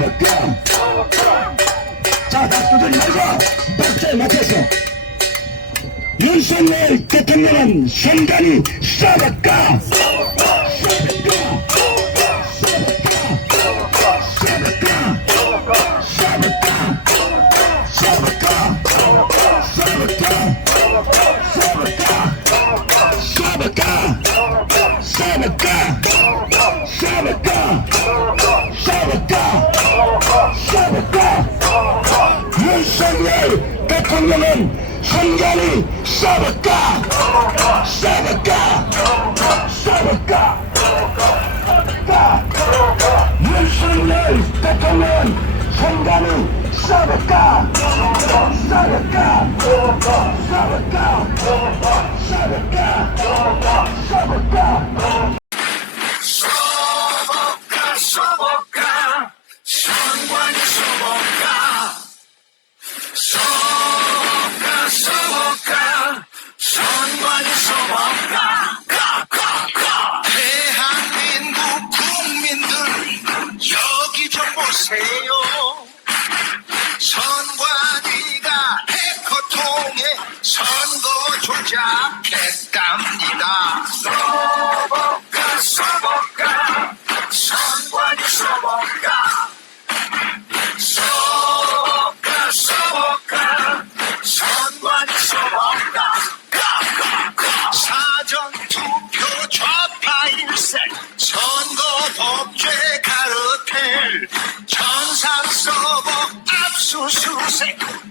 Come, Çağdaş tutulmazsa Bakçayma kesin İnsanlar tutunmanın Şendani 대통령은 선관위 쏴볼까? 쏴볼까? 쏴볼까? 쏴볼까? 윤석열 대통령은 쏴볼까? 쏴볼까? 쏴볼까? 쏴볼까? 선관위가 해커통에 선거 조작했답니다. 써볼까 써볼까 선관위 써볼까 써볼까 써볼까 선관위 까까까 사전투표 좌파일세 선거 범죄 가르텔 전산 서 seco.